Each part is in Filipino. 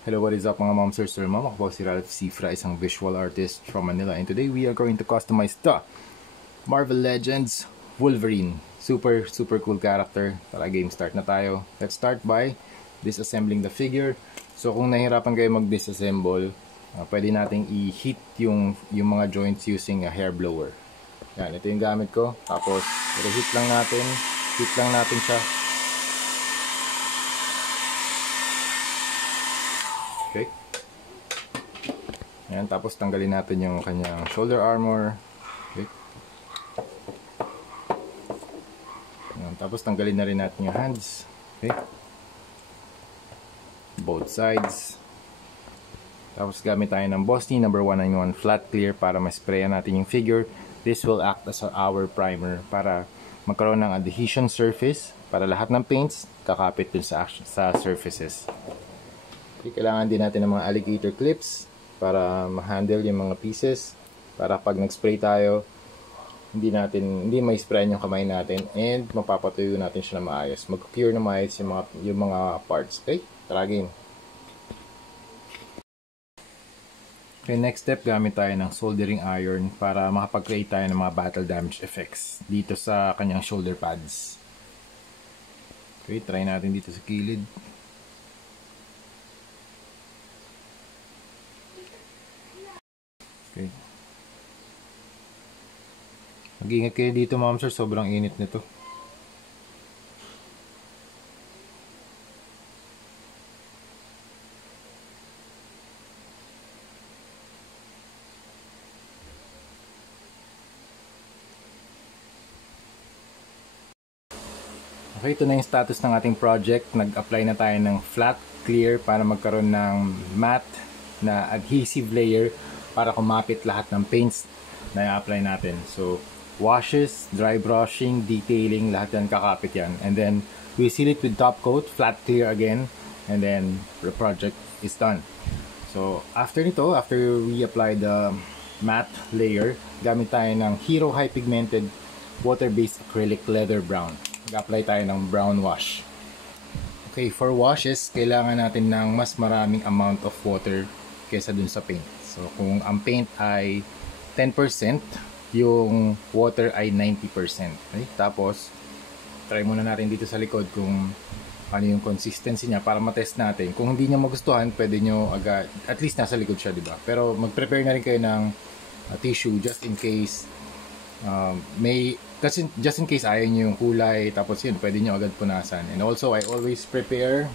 Hello, what is up mga mom, sir, mom? Ako po si Ralph Cifra, isang visual artist from Manila, and today we are going to customize the Marvel Legends Wolverine. Super cool character. Tara, game start na tayo. Let's start by disassembling the figure. So kung nahirapan kayo mag-disassemble, pwede nating i-hit yung mga joints using a hair blower. Yan, ito yung gamit ko. Tapos, hit lang natin siya. Okay. Ayan, tapos tanggalin natin yung kanyang shoulder armor. Okay. Ayan, tapos tanggalin na rin natin yung hands. Okay. Both sides. Tapos gamit tayo ng Bossy No. 191 flat clear para ma-sprayan natin yung figure. This will act as our primer para magkaroon ng adhesion surface para lahat ng paints kakapit dun sa surfaces. Okay, kailangan din natin ng mga alligator clips para ma-handle yung mga pieces para pag nag-spray tayo hindi may sprayan yung kamay natin and mapapatuyo natin siya na maayos, mag-cure na maayos yung mga parts. Okay, tara game. Okay, next step, gamit tayo ng soldering iron para makapag-create tayo ng mga battle damage effects dito sa kanyang shoulder pads. Okay, try natin dito sa kilid. Okay. Mag-ingat kayo dito, ma'am sir, sobrang init nito. Okay, ito na yung status ng ating project. Nag-apply na tayo ng flat clear para magkaroon ng matte na adhesive layer para kumapit lahat ng paints na i-apply natin. So, washes, dry brushing, detailing, lahat yan kakapit yan. And then, we seal it with top coat, flat clear again, and then the project is done. So, after nito, after we apply the matte layer, gamit tayo ng Hero High Pigmented Water-Based Acrylic Leather Brown. Mag-apply tayo ng brown wash. Okay, for washes, kailangan natin ng mas maraming amount of water kaysa dun sa paint. So, kung ang paint ay 10%, yung water ay 90%. Okay? Tapos, try muna natin dito sa likod kung ano yung consistency niya para matest natin. Kung hindi niya magustuhan, pwede nyo agad, at least nasa likod siya, diba? Pero mag-prepare na rin kayo ng tissue just in case kasi just in case ayaw nyo yung kulay, tapos yun, pwede nyo agad punasan. And also, I always prepare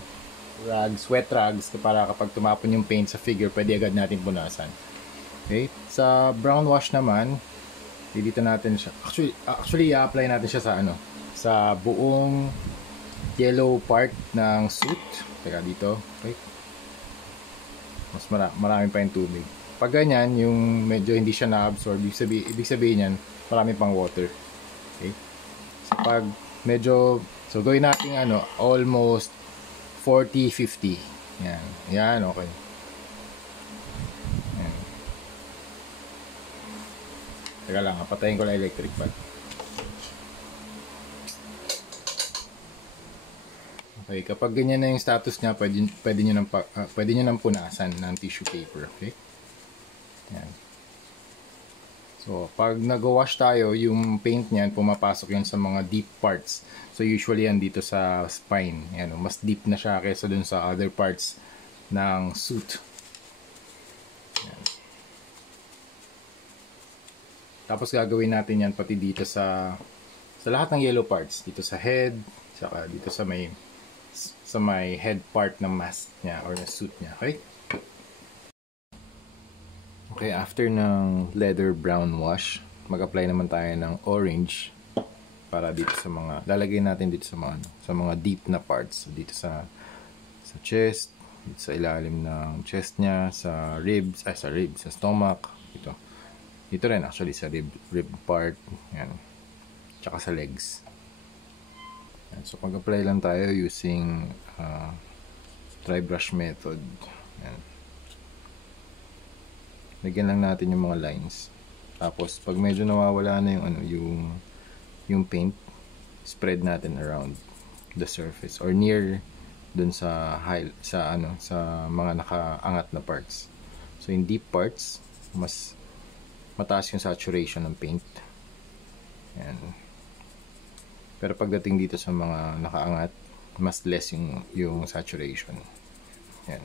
rags, wet rags, para kapag tumapon yung paint sa figure, pwede agad natin punasan. Okay? Sa brown wash naman, dito natin siya. Actually i-apply natin siya sa sa buong yellow part ng suit. Teka dito. Okay? Mas marami pa yung tubig. Pag ganyan, yung medyo hindi siya na-absorb, ibig sabihin yan, marami pang water. Okay? So pag medyo, so gawin natin almost 40-50. Yan, okay. Yan. Teka lang, patayin ko lang electric fan. Okay, kapag ganyan na yung status niya, pwede nyo nang punasan ng tissue paper, okay? Yan. So, pag nag-wash tayo, yung paint niyan, pumapasok yun sa mga deep parts. So, usually yan dito sa spine. Yan, mas deep na siya kaysa dun sa other parts ng suit. Yan. Tapos, gagawin natin yan pati dito sa lahat ng yellow parts. Dito sa head, saka dito sa may head part ng mask niya or ng suit niya. Okay? Okay, after ng leather brown wash, mag-apply naman tayo ng orange para dito sa mga, lalagay natin dito sa mga deep na parts. Dito sa chest, dito sa ilalim ng chest niya, sa ribs, sa stomach, dito rin actually sa rib part, yan. Tsaka sa legs. Yan. So, mag-apply lang tayo using dry brush method. Yan. Lagyan lang natin yung mga lines. Tapos pag medyo nawawala na yung paint, spread natin around the surface or near dun sa sa mga nakaangat na parts. So in deep parts, mas mataas yung saturation ng paint. Yan. Pero pagdating dito sa mga nakaangat, mas less yung saturation. Yan.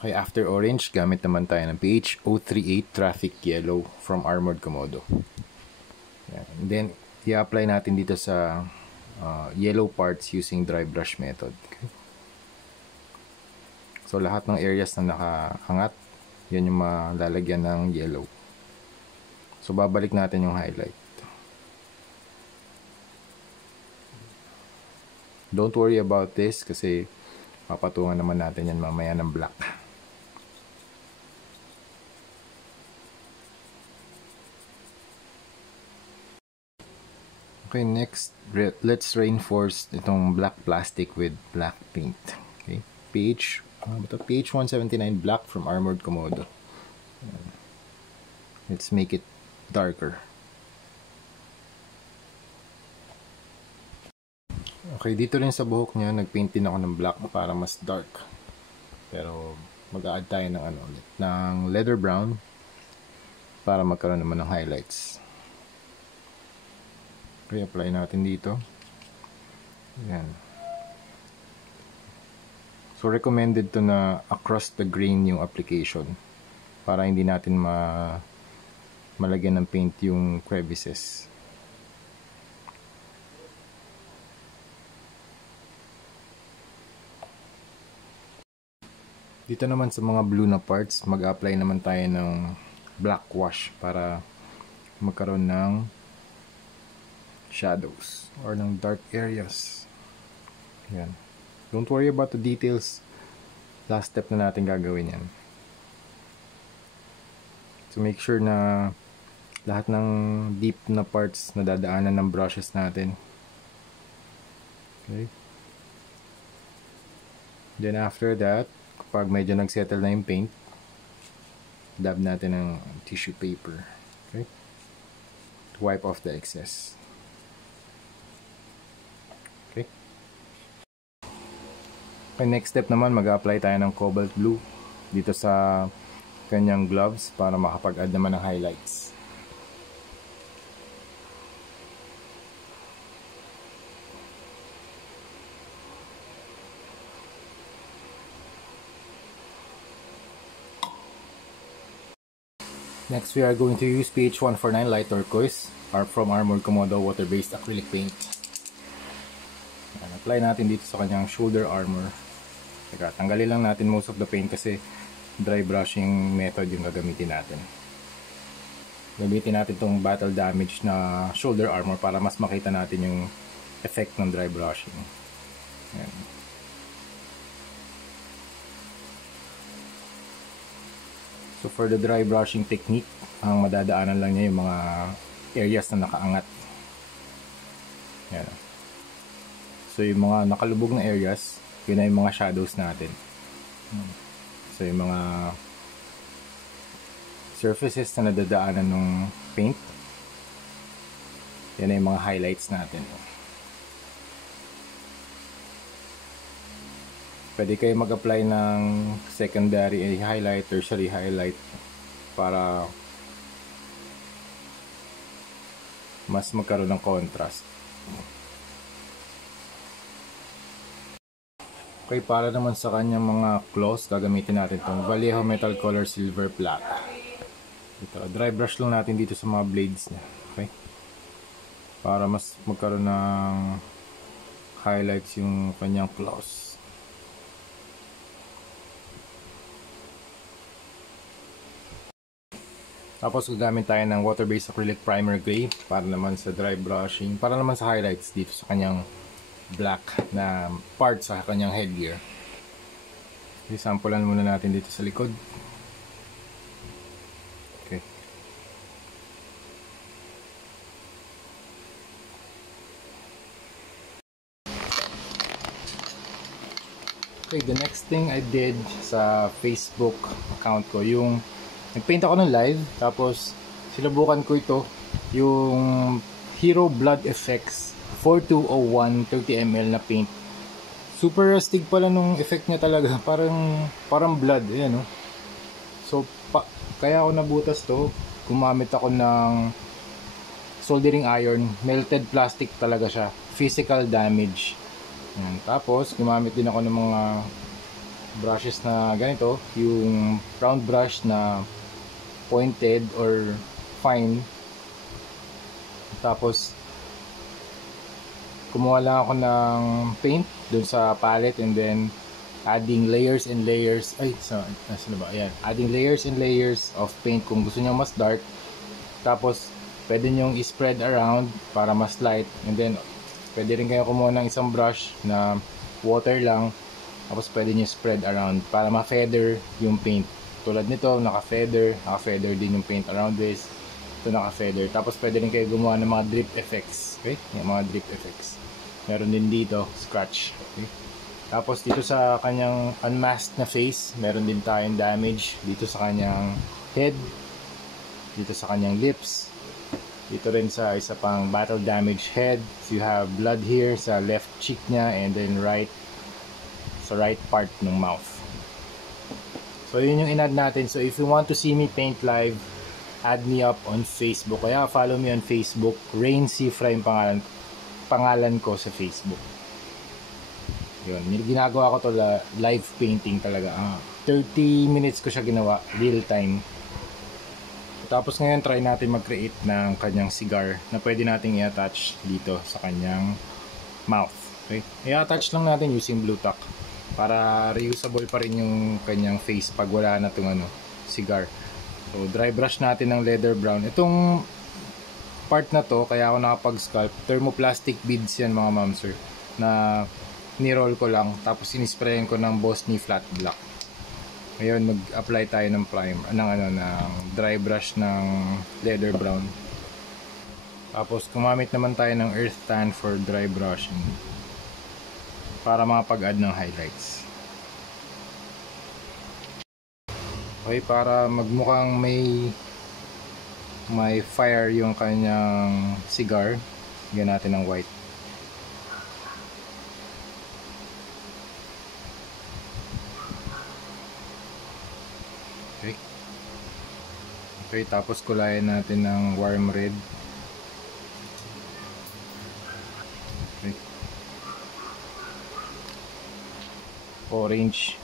Okay, after orange, gamit naman tayo ng PH 038 Traffic Yellow from Armored Komodo. Yan. And then, i-apply natin dito sa yellow parts using dry brush method. Okay. So lahat ng areas na nakaangat, yan yung malalagyan ng yellow. So babalik natin yung highlight. Don't worry about this kasi papatungan naman natin yan mamaya ng black. Okay, next, let's reinforce itong black plastic with black paint. Okay, PH 179 black from Armored Komodo. Let's make it darker. Okay, dito rin sa buhok niya, nagpaint din ako ng black para mas dark. Pero mag-a-add tayo ng ng leather brown para magkaroon naman ng highlights. Re-apply natin dito. Ayan. So recommended to na across the grain yung application para hindi natin malagyan ng paint yung crevices. Dito naman sa mga blue na parts, mag-apply naman tayo ng black wash para magkaroon ng shadows or ng dark areas. Yan. Don't worry about the details. Last step na natin gagawin yan. So make sure na lahat ng deep na parts na dadaanan ng brushes natin. Okay. Then after that, kapag medyo nagsettle na yung paint, dab natin ng tissue paper. Okay. To wipe off the excess. Okay, next step naman, mag-apply tayo ng cobalt blue dito sa kanyang gloves para makapag-add naman ng highlights. Next, we are going to use PH 149 Light Turquoise from Armored Komodo water-based acrylic paint. Apply natin dito sa kanyang shoulder armor. Teka, tanggalin lang natin most of the paint kasi dry brushing method yung gagamitin natin. Gamitin natin itong battle damage na shoulder armor para mas makita natin yung effect ng dry brushing. Ayan. So for the dry brushing technique, ang madadaanan lang niya yung mga areas na nakaangat. Ayan. So yung mga nakalubog na areas, yun na yung mga shadows natin. So yung mga surfaces na nadadaanan ng paint, yan na yung mga highlights natin. Pwede kayo mag-apply ng secondary highlight, tertiary highlight para mas magkaroon ng contrast. Okay, para naman sa kanyang mga claws, gagamitin natin itong Vallejo Metal Color Silver Black. Ito, dry brush lang natin dito sa mga blades niya. Okay? Para mas magkaroon ng highlights yung kanyang claws. Tapos gagamit tayo ng water-based acrylic primer gray para naman sa dry brushing, para naman sa highlights dito sa kanyang black na part sa kanyang headgear. Isampulan muna natin dito sa likod. Okay. Okay, the next thing I did sa Facebook account ko, nagpaint ako ng live, tapos sinubukan ko ito, yung Hero Blood Effects 4201 30 ml na paint. Super astig pala nung effect niya talaga. Parang blood. Ayan, no? So, kaya ako nabutas to. Gumamit ako ng soldering iron. Melted plastic talaga siya. Physical damage. Ayan. Tapos, gumamit din ako ng mga brushes na ganito. Yung round brush na pointed or fine. Tapos, kumuha lang ako ng paint dun sa palette and then adding layers and layers. Nasaan ba? Ayan. Adding layers and layers of paint kung gusto niyo mas dark. Tapos, pwede nyo i-spread around para mas light. And then, pwede rin kayo kumuha ng isang brush na water lang. Tapos, pwede nyo spread around para ma-feather yung paint. Tulad nito, naka-feather din yung paint around this. Ito naka-feather. Tapos, pwede rin kayo gumawa ng mga drip effects. Okay? Yung mga drip effects. Meron din dito, scratch. Okay? Tapos dito sa kanyang unmasked na face, meron din tayong damage dito sa kanyang head, dito sa kanyang lips, dito rin sa isa pang battle damage head. So you have blood here sa left cheek niya and then sa right part ng mouth. So yun yung in-add natin. So if you want to see me paint live, add me up on Facebook. Kaya follow me on Facebook. Rain Cifra yung pangalan ko sa Facebook. Yun, ginagawa ko to live painting talaga. 30 minutes ko siya ginawa, real time. Tapos ngayon try natin mag-create ng kanyang cigar na pwede nating i-attach dito sa kanyang mouth. Okay? I-attach lang natin using blue tack para reusable pa rin yung kanyang face pag wala na itong cigar. So dry brush natin ng leather brown. Itong part na to, kaya ako nakapag-sculpt, thermoplastic beads yan mga ma'am sir, na ni-roll ko lang, tapos sinisprayan ko ng Bosny flat black. Ngayon mag-apply tayo ng primer, ng dry brush ng leather brown. Tapos gumamit naman tayo ng earth tan for dry brushing para makapag-add ng highlights. Okay, para magmukhang may fire yung kanyang cigar, bigyan natin ng white. Okay, tapos kulayan natin ng warm red. Okay. Orange.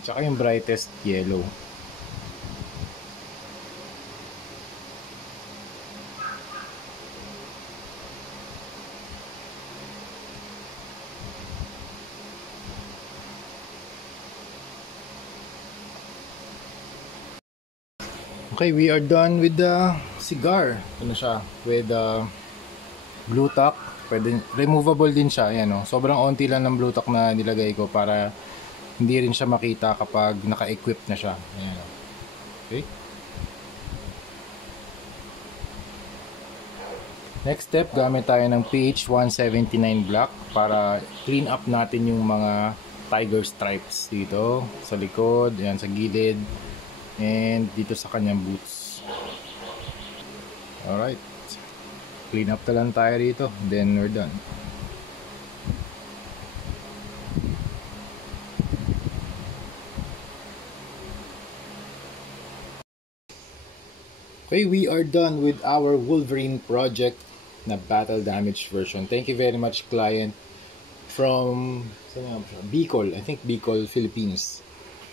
Tsaka yung brightest yellow. Okay, we are done with the cigar. Ito na siya with blue tack. Pwede, removable din siya. Ayan, sobrang onti lang ng blue tack na nilagay ko para hindi rin siya makita kapag naka-equip na siya. Ayan. Okay. Next step, gamit tayo ng PH 179 black para clean up natin yung mga tiger stripes dito sa likod, ayan, sa gilid, and dito sa kanyang boots. Alright. Clean up na lang tayo dito, then we're done. Okay, we are done with our Wolverine project na battle damage version. Thank you very much, client from Bicol, I think Bicol, Philippines.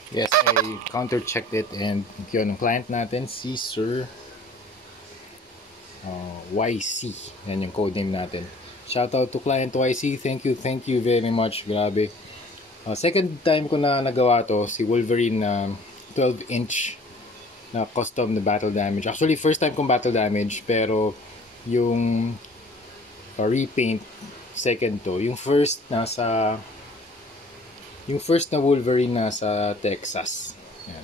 Yes, I counter-checked it and yun, ang client natin si Sir YC. Yan yung code name natin. Shout out to client YC. Thank you very much. Grabe. Second time ko na nagawa to, si Wolverine na 12-inch na custom na battle damage. Actually, first time kong battle damage, pero yung repaint, second to. Yung first na Wolverine nasa Texas. Yan.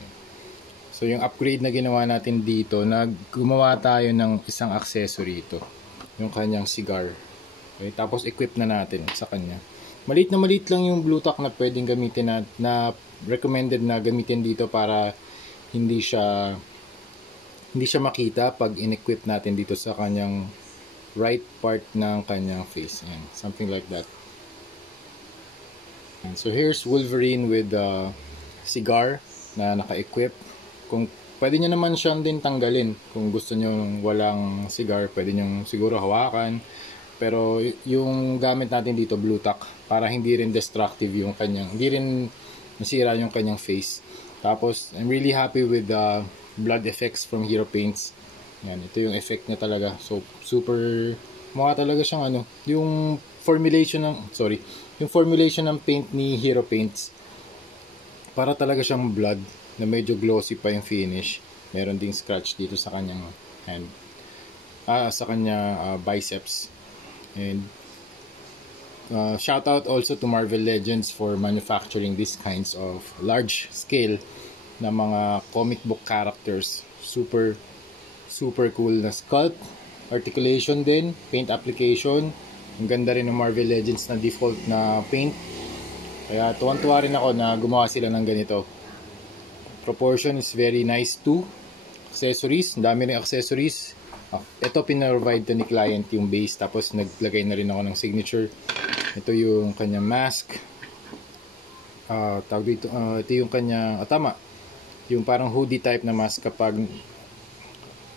So yung upgrade na ginawa natin dito, gumawa tayo ng isang accessory ito. Yung kanyang cigar. Okay, tapos equip na natin sa kanya. Maliit lang yung blue tack na pwedeng gamitin na recommended na gamitin dito para hindi siya makita pag in-equip natin dito sa kanyang right part ng kanyang face. Ayan, something like that. And so here's Wolverine with the cigar na naka-equip. Kung pwede nyo naman siyang din tanggalin. Kung gusto nyo walang cigar, pwede nyo siguro hawakan. Pero yung gamit natin dito, blue tack, para hindi rin destructive yung kanyang, hindi rin masira yung kanyang face. Tapos, I'm really happy with the blood effects from Hero Paints. Yan, ito yung effect niya talaga. So, super, mukha talaga siyang yung formulation ng paint ni Hero Paints. Para talaga siyang blood, na medyo glossy pa yung finish. Meron ding scratch dito sa kanyang hand. Sa kanya biceps. And, shout out also to Marvel Legends for manufacturing these kinds of large scale na mga comic book characters. Super cool na sculpt, articulation din, paint application. Ang ganda rin ng Marvel Legends na default na paint. Kaya tuwan-tuwa rin ako na gumawa sila ng ganito. Proportion is very nice too. Accessories, ang dami rin accessories. Ito pinrovide to ni client yung base, tapos naglagay na rin ako ng signature. Ito yung kanyang mask. Ito yung kanyang, tama. Yung parang hoodie type na mask kapag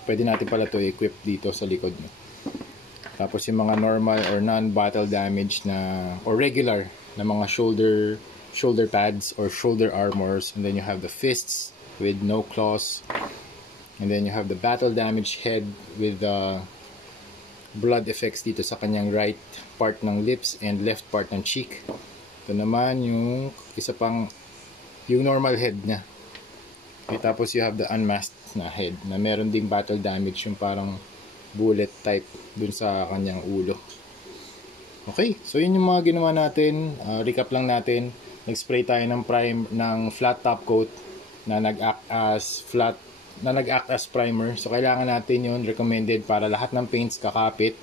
pwede natin pala to equip dito sa likod mo. Tapos yung mga normal or non-battle damage na or regular na mga shoulder pads or shoulder armors, and then you have the fists with no claws, and then you have the battle damage head with the blood effects dito sa kanyang right part ng lips and left part ng cheek. Ito naman yung isa pang yung normal head niya. Okay, tapos you have the unmasked na head na meron ding battle damage, yung parang bullet type dun sa kanyang ulo. Okay, so yun yung mga ginawa natin. Recap lang natin. Nag-spray tayo ng flat top coat na nag-act as primer. So kailangan natin yun, recommended para lahat ng paints kakapit.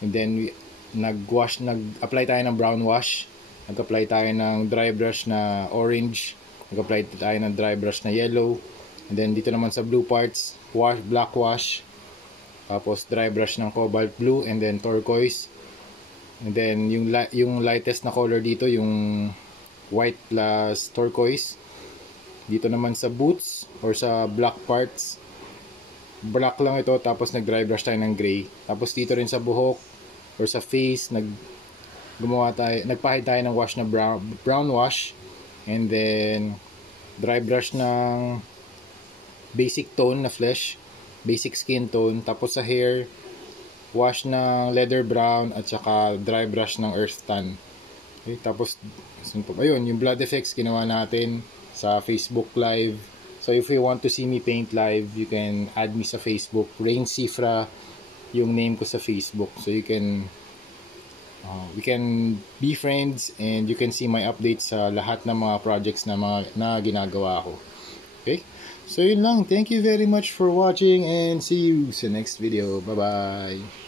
And then nag-apply tayo ng brown wash. Nag-apply tayo ng dry brush na orange. Nag-apply tayo ng dry brush na yellow. And then dito naman sa blue parts, black wash. Tapos dry brush ng cobalt blue and then turquoise. And then yung lightest na color dito, yung white plus turquoise. Dito naman sa boots or sa black parts, black lang ito, tapos nag-dry brush tayo ng gray. Tapos dito rin sa buhok or sa face, nagpahid tayo ng wash na brown wash. And then dry brush ng basic tone na flesh, basic skin tone. Tapos sa hair, wash ng leather brown at saka dry brush ng earth tan. Okay, tapos ayun, yung blood effects ginawa natin sa Facebook Live. So if you want to see me paint live, you can add me sa Facebook. Rain Cifra yung name ko sa Facebook. So you can we can be friends and you can see my updates sa lahat ng mga projects na ginagawa ko. Okay? So yun lang. Thank you very much for watching and see you sa next video. Bye-bye!